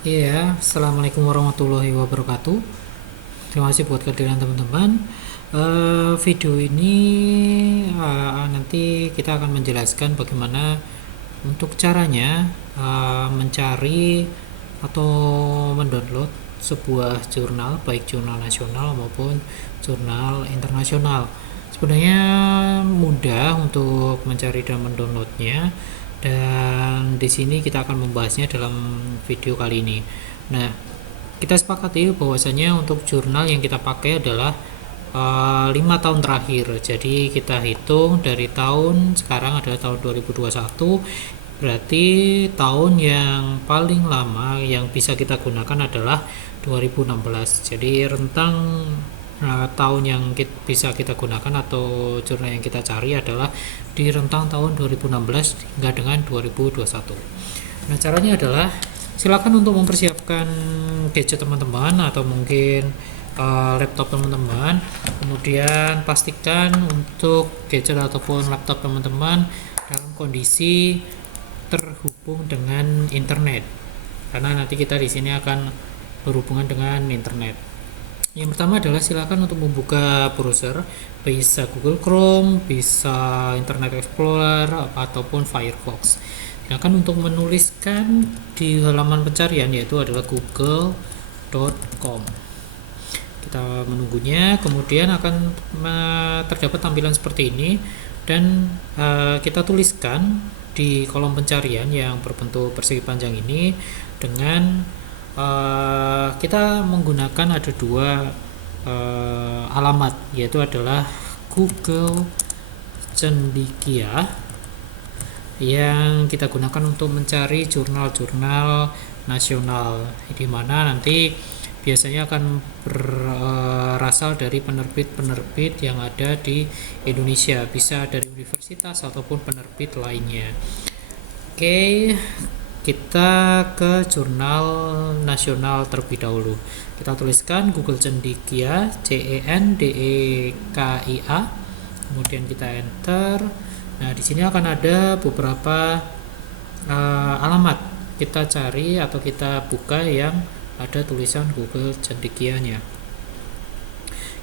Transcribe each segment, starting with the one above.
Iya, assalamualaikum warahmatullahi wabarakatuh. Terima kasih buat kehadiran teman-teman. Video ini nanti kita akan menjelaskan bagaimana untuk caranya mencari atau mendownload sebuah jurnal, baik jurnal nasional maupun jurnal internasional. Sebenarnya mudah untuk mencari dan mendownloadnya, dan di sini kita akan membahasnya dalam video kali ini. Nah, kita sepakati bahwasanya untuk jurnal yang kita pakai adalah 5 tahun terakhir. Jadi kita hitung dari tahun sekarang adalah tahun 2021, berarti tahun yang paling lama yang bisa kita gunakan adalah 2016. Jadi rentang tahun yang bisa kita gunakan atau jurnal yang kita cari adalah di rentang tahun 2016 hingga dengan 2021. Nah, caranya adalah silakan untuk mempersiapkan gadget teman-teman atau mungkin laptop teman-teman. Kemudian pastikan untuk gadget ataupun laptop teman-teman dalam kondisi terhubung dengan internet, karena nanti kita di sini akan berhubungan dengan internet. Yang pertama adalah silakan untuk membuka browser, bisa Google Chrome, bisa Internet Explorer ataupun Firefox. Silakan untuk menuliskan di halaman pencarian yaitu adalah google.com. Kita menunggunya, kemudian akan terdapat tampilan seperti ini, dan kita tuliskan di kolom pencarian yang berbentuk persegi panjang ini dengan kita menggunakan ada dua alamat, yaitu adalah Google Cendekia yang kita gunakan untuk mencari jurnal-jurnal nasional, di mana nanti biasanya akan berasal dari penerbit-penerbit yang ada di Indonesia, bisa dari universitas ataupun penerbit lainnya. Oke, kita ke jurnal nasional terlebih dahulu. Kita tuliskan Google Cendekia, Cendekia, kemudian kita enter. Nah, di sini akan ada beberapa alamat. Kita cari atau kita buka yang ada tulisan Google Cendekianya.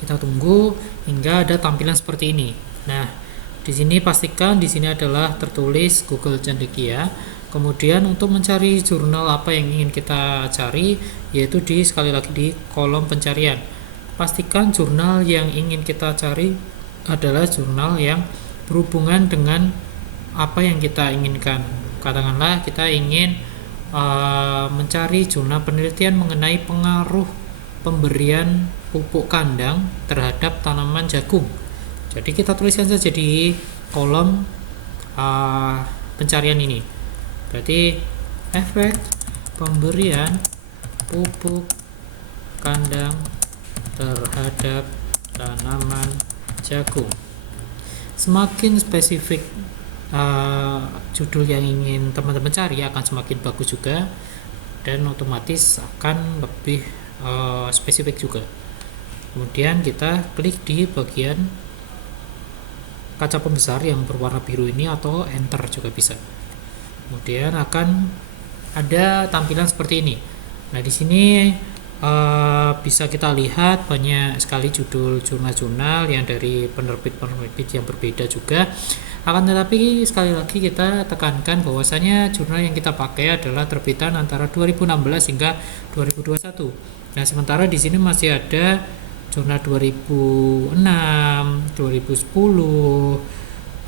Kita tunggu hingga ada tampilan seperti ini. Nah, di sini pastikan di sini adalah tertulis Google Cendekia. Kemudian untuk mencari jurnal apa yang ingin kita cari, yaitu sekali lagi di kolom pencarian. Pastikan jurnal yang ingin kita cari adalah jurnal yang berhubungan dengan apa yang kita inginkan. Katakanlah kita ingin mencari jurnal penelitian mengenai pengaruh pemberian pupuk kandang terhadap tanaman jagung. Jadi kita tuliskan saja di kolom pencarian ini. Berarti efek pemberian pupuk kandang terhadap tanaman jagung. Semakin spesifik judul yang ingin teman-teman cari akan semakin bagus juga, dan otomatis akan lebih spesifik juga. Kemudian kita klik di bagian kaca pembesar yang berwarna biru ini atau enter juga bisa. Kemudian akan ada tampilan seperti ini. Nah, di sini bisa kita lihat banyak sekali judul jurnal-jurnal yang dari penerbit-penerbit yang berbeda juga. Akan tetapi sekali lagi kita tekankan bahwasanya jurnal yang kita pakai adalah terbitan antara 2016 hingga 2021. Nah, sementara di sini masih ada jurnal 2006, 2010,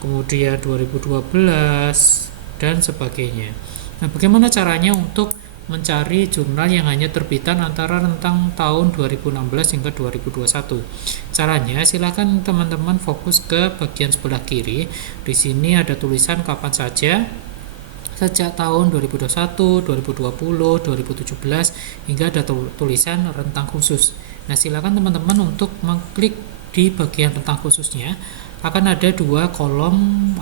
kemudian 2012 dan sebagainya. Nah, bagaimana caranya untuk mencari jurnal yang hanya terbitan antara rentang tahun 2016 hingga 2021. Caranya, silakan teman-teman fokus ke bagian sebelah kiri. Di sini ada tulisan kapan saja sejak tahun 2021, 2020, 2017 hingga ada tulisan rentang khusus. Nah, silakan teman-teman untuk mengklik di bagian rentang khususnya. Akan ada dua kolom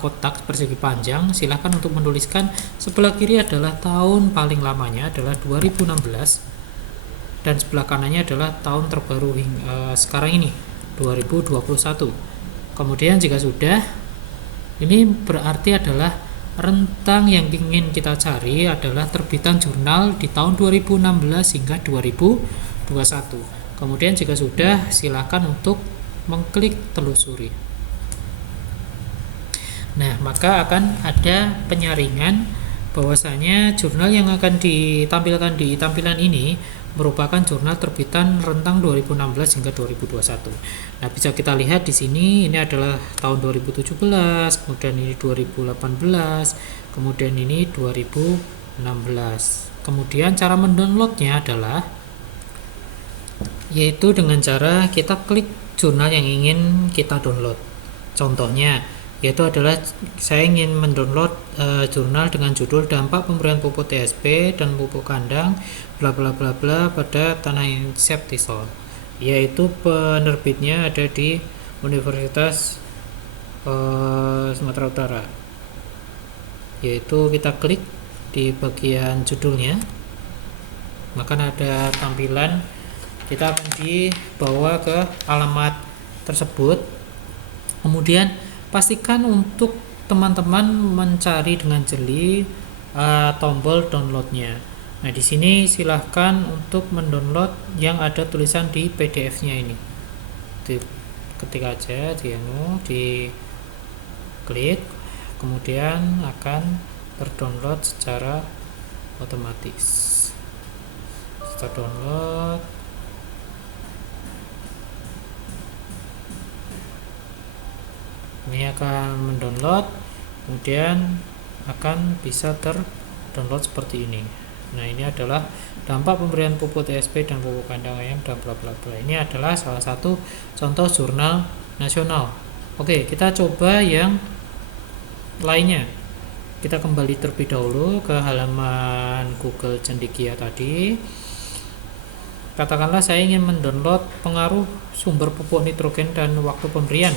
kotak persegi panjang. Silakan untuk menuliskan sebelah kiri adalah tahun paling lamanya adalah 2016, dan sebelah kanannya adalah tahun terbaru sekarang ini 2021. Kemudian jika sudah, ini berarti adalah rentang yang ingin kita cari adalah terbitan jurnal di tahun 2016 hingga 2021. Kemudian jika sudah, silakan untuk mengklik telusuri. Nah, maka akan ada penyaringan bahwasanya jurnal yang akan ditampilkan di tampilan ini merupakan jurnal terbitan rentang 2016 hingga 2021. Nah, bisa kita lihat di sini ini adalah tahun 2017, kemudian ini 2018, kemudian ini 2016. Kemudian cara mendownloadnya adalah yaitu dengan cara kita klik jurnal yang ingin kita download. Contohnya yaitu adalah saya ingin mendownload jurnal dengan judul dampak pemberian pupuk TSP dan pupuk kandang bla bla bla bla pada tanah insektisol, yaitu penerbitnya ada di Universitas Sumatera Utara. Yaitu kita klik di bagian judulnya, maka ada tampilan, kita akan dibawa ke alamat tersebut. Kemudian pastikan untuk teman-teman mencari dengan jeli tombol downloadnya. Nah, di sini silahkan untuk mendownload yang ada tulisan di PDF-nya ini. Ketik aja di klik, kemudian akan terdownload secara otomatis. Setelah download, ini akan mendownload, kemudian akan bisa terdownload seperti ini. Nah, ini adalah dampak pemberian pupuk TSP dan pupuk kandang ayam dan bla bla bla. Ini adalah salah satu contoh jurnal nasional. Oke, kita coba yang lainnya. Kita kembali terlebih dahulu ke halaman Google Cendekia tadi. Katakanlah saya ingin mendownload pengaruh sumber pupuk nitrogen dan waktu pemberian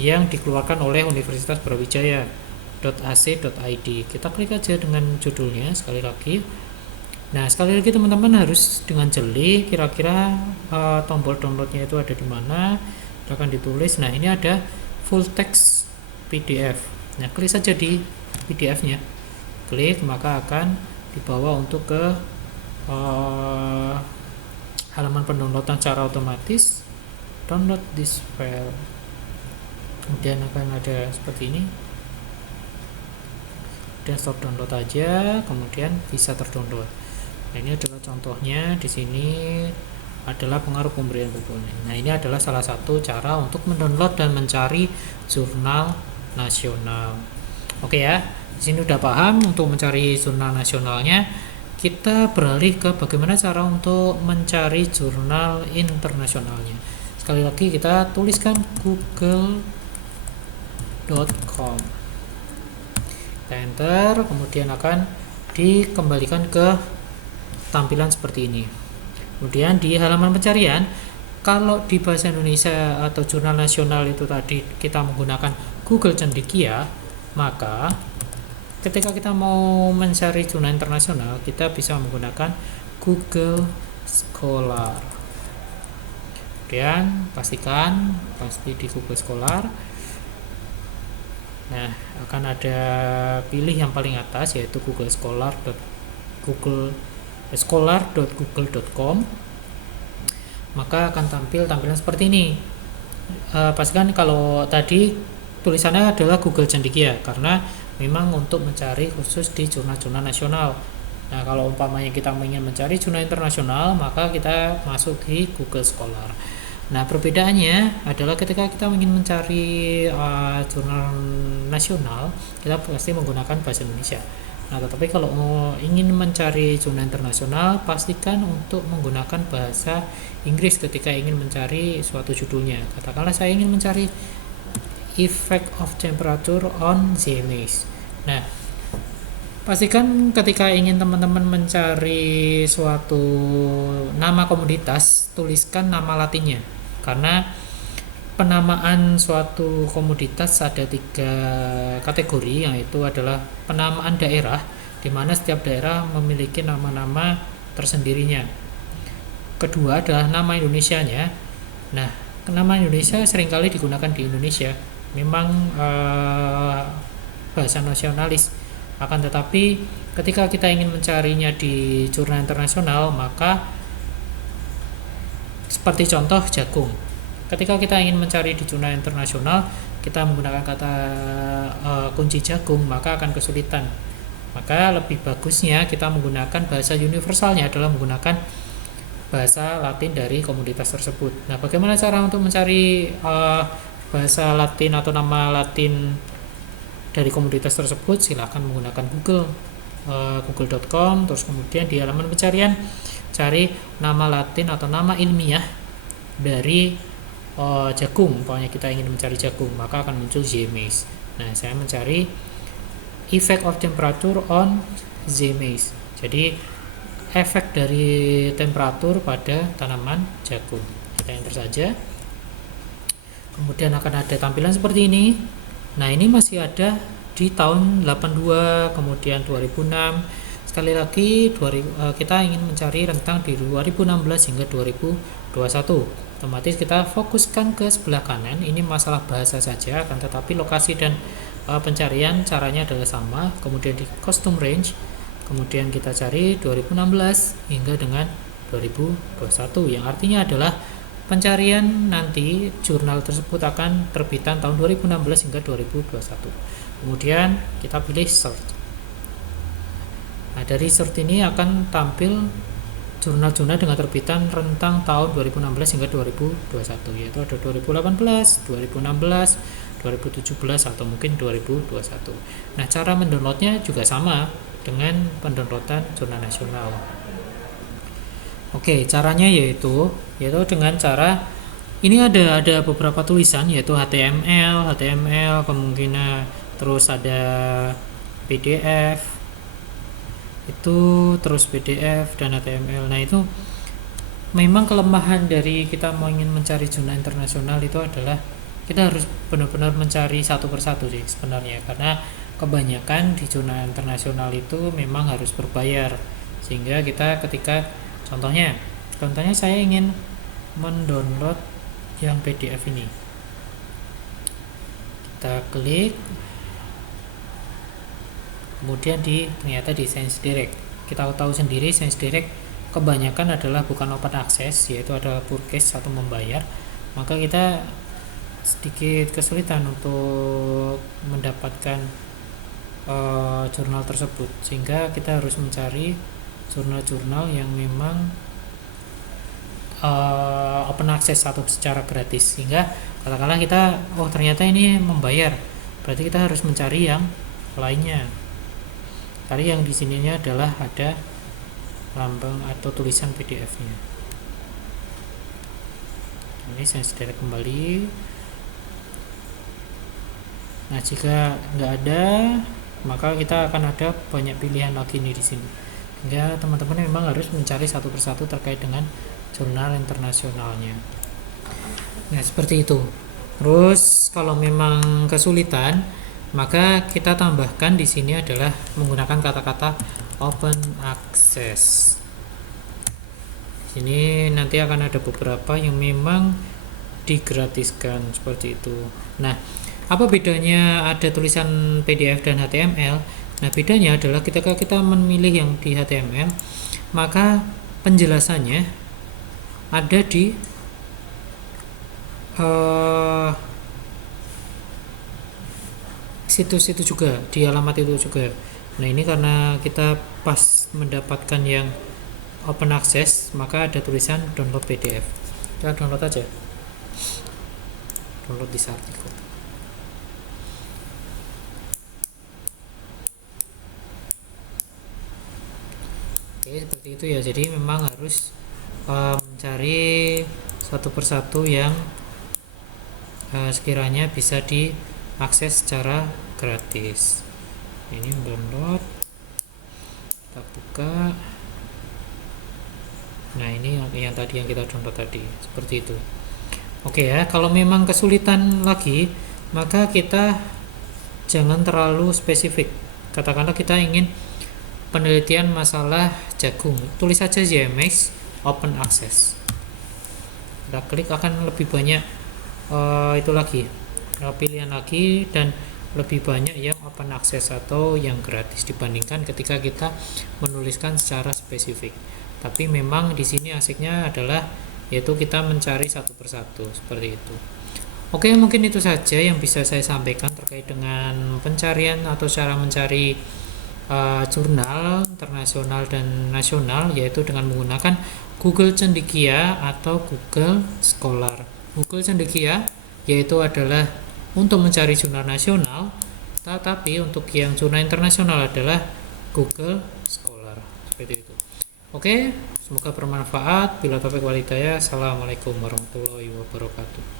yang dikeluarkan oleh Universitas Brawijaya .ac.id. Kita klik aja dengan judulnya sekali lagi. Nah, sekali lagi teman-teman harus dengan jeli kira-kira tombol downloadnya itu ada di mana, akan ditulis. Nah, ini ada full text PDF. Nah, klik saja di PDF-nya. Klik, maka akan dibawa untuk ke halaman pendownloadan secara otomatis. Download this file. Kemudian akan ada seperti ini. Dan stop download aja, kemudian bisa terdownload. Nah, ini adalah contohnya. Di sini adalah pengaruh pemberian pupuk. Nah, ini adalah salah satu cara untuk mendownload dan mencari jurnal nasional. Oke ya, di sini udah paham untuk mencari jurnal nasionalnya. Kita beralih ke bagaimana cara untuk mencari jurnal internasionalnya. Sekali lagi kita tuliskan google.com. Kita enter, kemudian akan dikembalikan ke tampilan seperti ini. Kemudian di halaman pencarian, kalau di bahasa Indonesia atau jurnal nasional itu tadi kita menggunakan Google Cendekia, maka ketika kita mau mencari jurnal internasional, kita bisa menggunakan Google Scholar. Kemudian pastikan pasti di Google Scholar. Nah, akan ada pilih yang paling atas yaitu Google Scholar.google.com. Maka akan tampil tampilan seperti ini. Pastikan kalau tadi tulisannya adalah Google Cendekia karena memang untuk mencari khusus di jurnal-jurnal nasional. Nah, kalau umpamanya kita ingin mencari jurnal internasional, maka kita masuk di Google Scholar. Nah, perbedaannya adalah ketika kita ingin mencari jurnal nasional, kita pasti menggunakan bahasa Indonesia. Nah, tetapi kalau ingin mencari jurnal internasional, pastikan untuk menggunakan bahasa Inggris ketika ingin mencari suatu judulnya. Katakanlah saya ingin mencari effect of temperature on the maize. Nah, pastikan ketika ingin teman-teman mencari suatu nama komoditas, tuliskan nama latinnya. Karena penamaan suatu komoditas ada 3 kategori, yaitu adalah penamaan daerah, di mana setiap daerah memiliki nama-nama tersendirinya. Kedua adalah nama Indonesianya. Nah, nama Indonesia seringkali digunakan di Indonesia. Memang bahasa nasionalis. Akan tetapi ketika kita ingin mencarinya di jurnal internasional, maka seperti contoh jagung. Ketika kita ingin mencari di jurnal internasional, kita menggunakan kata kunci jagung, maka akan kesulitan. Maka lebih bagusnya kita menggunakan bahasa universalnya adalah menggunakan bahasa Latin dari komoditas tersebut. Nah, bagaimana cara untuk mencari bahasa Latin atau nama Latin dari komoditas tersebut? Silahkan menggunakan google.com, terus kemudian di halaman pencarian cari nama Latin atau nama ilmiah dari jagung. Pokoknya kita ingin mencari jagung, maka akan muncul Z-maize. Nah, saya mencari effect of temperature on Z-maize. Jadi efek dari temperatur pada tanaman jagung. Kita enter saja. Kemudian akan ada tampilan seperti ini. Nah, ini masih ada di tahun 82, kemudian 2006. Sekali lagi kita ingin mencari rentang di 2016 hingga 2021. Otomatis kita fokuskan ke sebelah kanan. Ini masalah bahasa saja, akan tetapi lokasi dan pencarian caranya adalah sama. Kemudian di custom range, kemudian kita cari 2016 hingga dengan 2021, yang artinya adalah pencarian nanti jurnal tersebut akan terbitan tahun 2016 hingga 2021. Kemudian kita pilih search. Nah, dari search ini akan tampil jurnal-jurnal dengan terbitan rentang tahun 2016 hingga 2021, yaitu ada 2018, 2016, 2017 atau mungkin 2021. Nah, cara mendownloadnya juga sama dengan pendownloadan jurnal nasional. Oke, caranya yaitu dengan cara ini ada beberapa tulisan, yaitu HTML kemungkinan, terus ada PDF itu, terus PDF dan HTML. Nah, itu memang kelemahan dari kita mau ingin mencari jurnal internasional itu adalah kita harus benar-benar mencari satu persatu sih sebenarnya, karena kebanyakan di jurnal internasional itu memang harus berbayar, sehingga kita ketika contohnya saya ingin mendownload yang PDF ini, kita klik, kemudian ternyata di Science Direct. Kita tahu sendiri Science Direct kebanyakan adalah bukan open access, yaitu ada purchase atau membayar, maka kita sedikit kesulitan untuk mendapatkan jurnal tersebut, sehingga kita harus mencari jurnal-jurnal yang memang open access atau secara gratis, sehingga katakanlah kita ternyata ini membayar, berarti kita harus mencari yang lainnya. Cari yang di sininya adalah ada lambang atau tulisan PDF-nya. Ini saya select kembali. Nah, jika nggak ada, maka kita akan ada banyak pilihan lagi nih di sini. Sehingga teman-teman memang harus mencari satu persatu terkait dengan jurnal internasionalnya. Nah, seperti itu. Terus kalau memang kesulitan, maka kita tambahkan di sini adalah menggunakan kata-kata open access. Sini nanti akan ada beberapa yang memang digratiskan seperti itu. Nah, apa bedanya ada tulisan PDF dan HTML? Nah, bedanya adalah ketika kita memilih yang di HTML, maka penjelasannya ada di situs itu juga, di alamat itu juga. Nah, ini karena kita pas mendapatkan yang open access, maka ada tulisan download PDF. Kita download aja, download this article. Oke, seperti itu ya. Jadi memang harus mencari satu persatu yang sekiranya bisa diakses secara gratis. Ini download, kita buka. Nah, ini yang tadi yang kita download tadi, seperti itu. Oke ya, kalau memang kesulitan lagi, maka kita jangan terlalu spesifik. Katakanlah kita ingin penelitian masalah jagung, tulis saja Z-maize open access. Kita klik, akan lebih banyak itu lagi pilihan lagi, dan lebih banyak yang open access atau yang gratis dibandingkan ketika kita menuliskan secara spesifik. Tapi memang di sini asiknya adalah yaitu kita mencari satu persatu seperti itu. Oke, mungkin itu saja yang bisa saya sampaikan terkait dengan pencarian atau cara mencari jurnal internasional dan nasional, yaitu dengan menggunakan Google Cendekia atau Google Scholar. Google Cendekia yaitu adalah untuk mencari jurnal nasional, tetapi untuk yang jurnal internasional adalah Google Scholar. Seperti itu. Oke, semoga bermanfaat. Bila taufiq wal hidayah. Assalamualaikum warahmatullahi wabarakatuh.